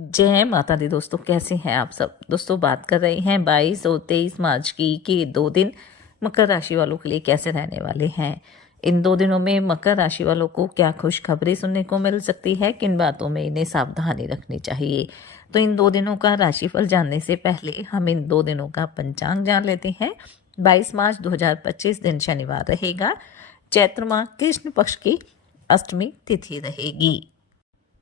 जय माता दी दोस्तों, कैसे हैं आप सब। दोस्तों बात कर रहे हैं 22 और 23 मार्च की कि ये 2 दिन मकर राशि वालों के लिए कैसे रहने वाले हैं। इन 2 दिनों में मकर राशि वालों को क्या खुशखबरी सुनने को मिल सकती है, किन बातों में इन्हें सावधानी रखनी चाहिए। तो इन 2 दिनों का राशिफल जानने से पहले हम इन 2 दिनों का पंचांग जान लेते हैं। 22 मार्च 2025 दिन शनिवार रहेगा। चैत्र माह कृष्ण पक्ष की अष्टमी तिथि रहेगी।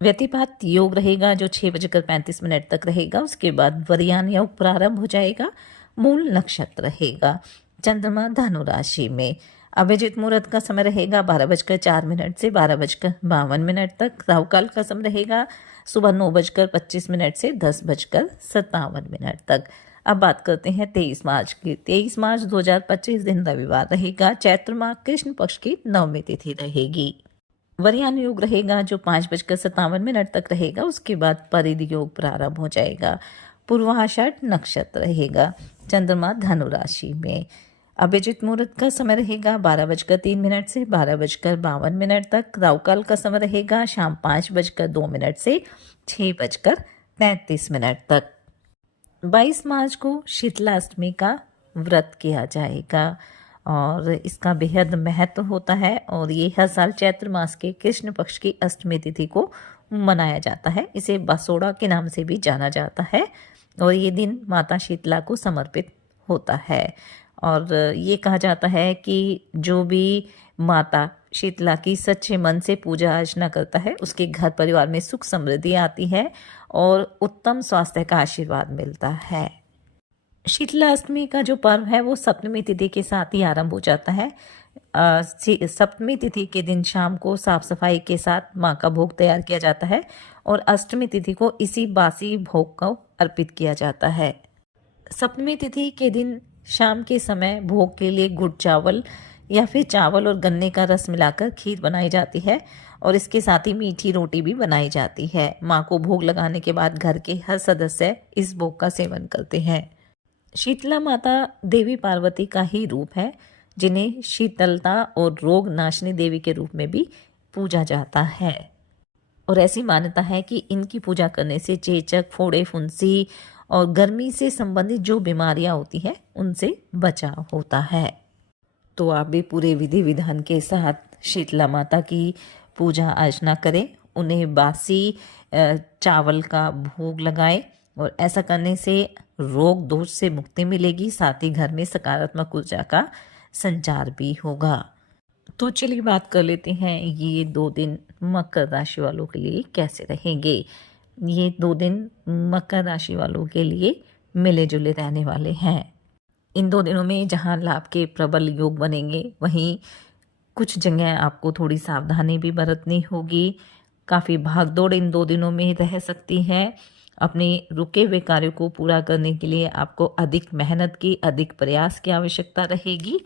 व्यतिपात योग रहेगा जो 6:35 तक रहेगा। उसके बाद वरियान योग प्रारंभ हो जाएगा। मूल नक्षत्र रहेगा। चंद्रमा धनु राशि में। अभिजित मुहूर्त का समय रहेगा 12:04 से 12:52 तक। राहुकाल का समय रहेगा सुबह 9:25 से 10:57 तक। अब बात करते हैं 23 मार्च की। 23 मार्च 2025 दिन रविवार रहेगा। चैत्र माह कृष्ण पक्ष की नवमी तिथि रहेगी। वरियान योग रहेगा जो 5:57 तक रहेगा। उसके बाद परिधि योग प्रारंभ हो जाएगा। पूर्वाषाढ़ नक्षत्र रहेगा। चंद्रमा धनु राशि में। अभिजित मुहूर्त का समय रहेगा 12:03 से 12:52 तक। राहुकाल का समय रहेगा शाम 5:02 से 6:33 तक। 22 मार्च को शीतलाष्टमी का व्रत किया जाएगा और इसका बेहद महत्व होता है और ये हर साल चैत्र मास के कृष्ण पक्ष की अष्टमी तिथि को मनाया जाता है। इसे बसोड़ा के नाम से भी जाना जाता है और ये दिन माता शीतला को समर्पित होता है। और ये कहा जाता है कि जो भी माता शीतला की सच्चे मन से पूजा अर्चना करता है उसके घर परिवार में सुख समृद्धि आती है और उत्तम स्वास्थ्य का आशीर्वाद मिलता है। शीतला अष्टमी का जो पर्व है वो सप्तमी तिथि के साथ ही आरंभ हो जाता है। सप्तमी तिथि के दिन शाम को साफ सफाई के साथ माँ का भोग तैयार किया जाता है और अष्टमी तिथि को इसी बासी भोग को अर्पित किया जाता है। सप्तमी तिथि के दिन शाम के समय भोग के लिए गुड़ चावल या फिर चावल और गन्ने का रस मिलाकर खीर बनाई जाती है और इसके साथ ही मीठी रोटी भी बनाई जाती है। माँ को भोग लगाने के बाद घर के हर सदस्य इस भोग का सेवन करते हैं। शीतला माता देवी पार्वती का ही रूप है जिन्हें शीतलता और रोग नाशनी देवी के रूप में भी पूजा जाता है और ऐसी मान्यता है कि इनकी पूजा करने से चेचक, फोड़े, फुंसी और गर्मी से संबंधित जो बीमारियां होती है उनसे बचाव होता है। तो आप भी पूरे विधि विधान के साथ शीतला माता की पूजा अर्चना करें। उन्हें बासी चावल का भोग लगाएं और ऐसा करने से रोग दोष से मुक्ति मिलेगी, साथ ही घर में सकारात्मक ऊर्जा का संचार भी होगा। तो चलिए बात कर लेते हैं ये 2 दिन मकर राशि वालों के लिए कैसे रहेंगे। ये 2 दिन मकर राशि वालों के लिए मिले जुले रहने वाले हैं। इन 2 दिनों में जहां लाभ के प्रबल योग बनेंगे वहीं कुछ जगह आपको थोड़ी सावधानी भी बरतनी होगी। काफ़ी भागदौड़ इन 2 दिनों में रह सकती है। अपने रुके हुए कार्यों को पूरा करने के लिए आपको अधिक मेहनत की, अधिक प्रयास की आवश्यकता रहेगी।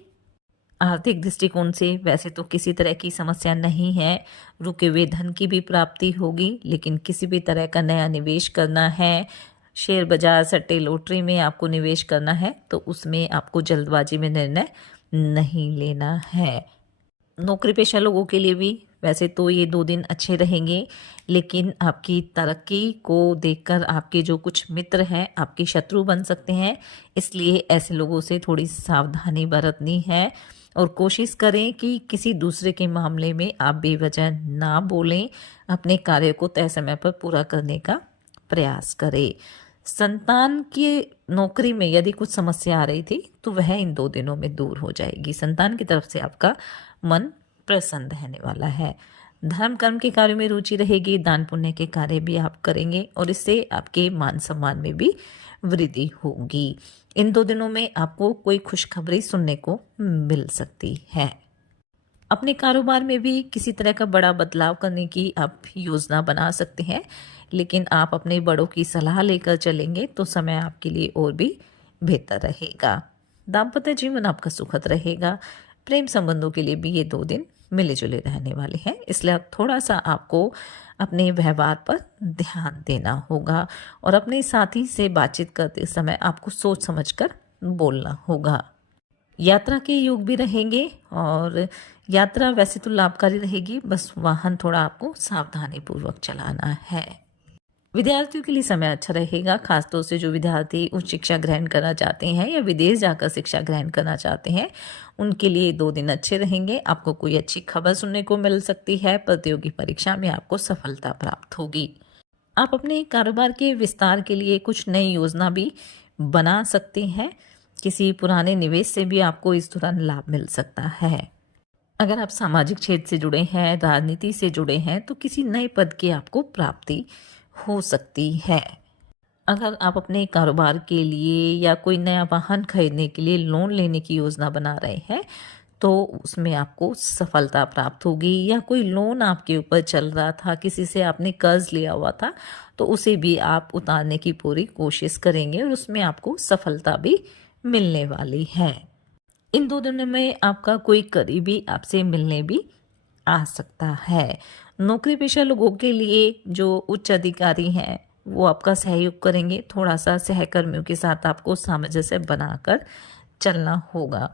आर्थिक दृष्टिकोण से वैसे तो किसी तरह की समस्या नहीं है। रुके हुए धन की भी प्राप्ति होगी, लेकिन किसी भी तरह का नया निवेश करना है, शेयर बाजार, सट्टे, लॉटरी में आपको निवेश करना है तो उसमें आपको जल्दबाजी में निर्णय नहीं लेना है। नौकरी पेशा लोगों के लिए भी वैसे तो ये 2 दिन अच्छे रहेंगे, लेकिन आपकी तरक्की को देखकर आपके जो कुछ मित्र हैं आपके शत्रु बन सकते हैं। इसलिए ऐसे लोगों से थोड़ी सावधानी बरतनी है और कोशिश करें कि किसी दूसरे के मामले में आप बेवजह ना बोलें। अपने कार्य को तय समय पर पूरा करने का प्रयास करें। संतान की नौकरी में यदि कुछ समस्या आ रही थी तो वह इन 2 दिनों में दूर हो जाएगी। संतान की तरफ से आपका मन प्रसन्न रहने वाला है। धर्म कर्म के कार्यों में रुचि रहेगी। दान पुण्य के कार्य भी आप करेंगे और इससे आपके मान सम्मान में भी वृद्धि होगी। इन 2 दिनों में आपको कोई खुशखबरी सुनने को मिल सकती है। अपने कारोबार में भी किसी तरह का बड़ा बदलाव करने की आप योजना बना सकते हैं, लेकिन आप अपने बड़ों की सलाह लेकर चलेंगे तो समय आपके लिए और भी बेहतर रहेगा। दाम्पत्य जीवन आपका सुखद रहेगा। प्रेम संबंधों के लिए भी ये 2 दिन मिले जुले रहने वाले हैं, इसलिए थोड़ा सा आपको अपने व्यवहार पर ध्यान देना होगा और अपने साथी से बातचीत करते समय आपको सोच समझकर बोलना होगा। यात्रा के योग भी रहेंगे और यात्रा वैसे तो लाभकारी रहेगी, बस वाहन थोड़ा आपको सावधानी पूर्वक चलाना है। विद्यार्थियों के लिए समय अच्छा रहेगा, खासतौर से जो विद्यार्थी उच्च शिक्षा ग्रहण करना चाहते हैं या विदेश जाकर शिक्षा ग्रहण करना चाहते हैं, उनके लिए 2 दिन अच्छे रहेंगे। आपको कोई अच्छी खबर सुनने को मिल सकती है, प्रतियोगी परीक्षा में आपको सफलता प्राप्त होगी। आप अपने कारोबार के विस्तार के लिए कुछ नई योजना भी बना सकते हैं। किसी पुराने निवेश से भी आपको इस दौरान लाभ मिल सकता है। अगर आप सामाजिक क्षेत्र से जुड़े हैं, राजनीति से जुड़े हैं, तो किसी नए पद की आपको प्राप्ति हो सकती है। अगर आप अपने कारोबार के लिए या कोई नया वाहन खरीदने के लिए लोन लेने की योजना बना रहे हैं, तो उसमें आपको सफलता प्राप्त होगी। या कोई लोन आपके ऊपर चल रहा था, किसी से आपने कर्ज लिया हुआ था, तो उसे भी आप उतारने की पूरी कोशिश करेंगे और उसमें आपको सफलता भी मिलने वाली है। इन 2 दिनों में आपका कोई करीबी आपसे मिलने भी आ सकता है। नौकरी पेशा लोगों के लिए जो उच्च अधिकारी हैं, वो आपका सहयोग करेंगे। थोड़ा सा सहकर्मियों के साथ आपको सामंजस्य बनाकर चलना होगा।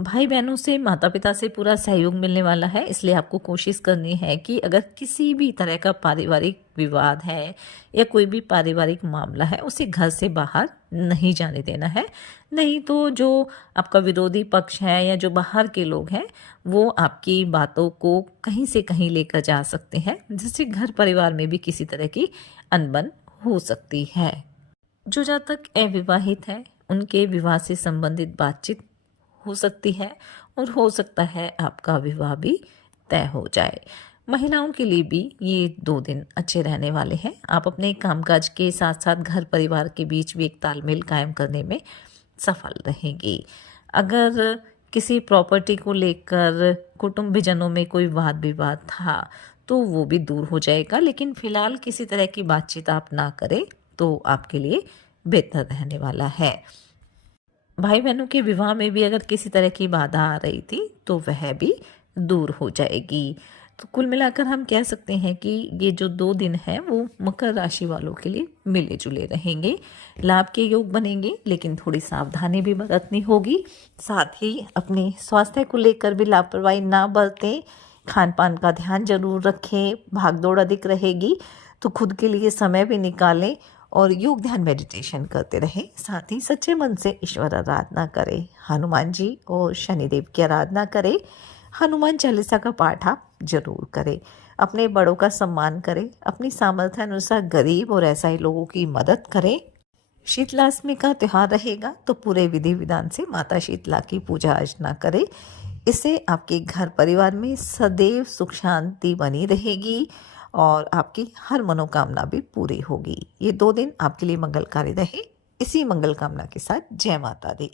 भाई बहनों से, माता पिता से पूरा सहयोग मिलने वाला है, इसलिए आपको कोशिश करनी है कि अगर किसी भी तरह का पारिवारिक विवाद है या कोई भी पारिवारिक मामला है, उसे घर से बाहर नहीं जाने देना है। नहीं तो जो आपका विरोधी पक्ष है या जो बाहर के लोग हैं, वो आपकी बातों को कहीं से कहीं लेकर जा सकते हैं, जिससे घर परिवार में भी किसी तरह की अनबन हो सकती है। जो जातक अविवाहित हैं, उनके विवाह से संबंधित बातचीत हो सकती है और हो सकता है आपका विवाह भी तय हो जाए। महिलाओं के लिए भी ये 2 दिन अच्छे रहने वाले हैं। आप अपने कामकाज के साथ साथ घर परिवार के बीच भी एक तालमेल कायम करने में सफल रहेंगी। अगर किसी प्रॉपर्टी को लेकर कुटुंबीजनों में कोई वाद विवाद था, तो वो भी दूर हो जाएगा, लेकिन फिलहाल किसी तरह की बातचीत आप ना करें तो आपके लिए बेहतर रहने वाला है। भाई बहनों के विवाह में भी अगर किसी तरह की बाधा आ रही थी, तो वह भी दूर हो जाएगी। तो कुल मिलाकर हम कह सकते हैं कि ये जो 2 दिन हैं, वो मकर राशि वालों के लिए मिले जुले रहेंगे। लाभ के योग बनेंगे, लेकिन थोड़ी सावधानी भी बरतनी होगी। साथ ही अपने स्वास्थ्य को लेकर भी लापरवाही ना बरतें। खान पान का ध्यान जरूर रखें। भागदौड़ अधिक रहेगी, तो खुद के लिए समय भी निकालें और योग ध्यान मेडिटेशन करते रहें। साथ ही सच्चे मन से ईश्वर आराधना करें। हनुमान जी और शनिदेव की आराधना करें। हनुमान चालीसा का पाठ आप जरूर करें। अपने बड़ों का सम्मान करें। अपनी सामर्थ्य अनुसार गरीब और असहाय लोगों की मदद करें। शीतलाष्टमी का त्यौहार रहेगा, तो पूरे विधि विधान से माता शीतला की पूजा अर्चना करें। इससे आपके घर परिवार में सदैव सुख शांति बनी रहेगी और आपकी हर मनोकामना भी पूरी होगी। ये 2 दिन आपके लिए मंगलकारी रहे। इसी मंगल कामना के साथ जय माता दी।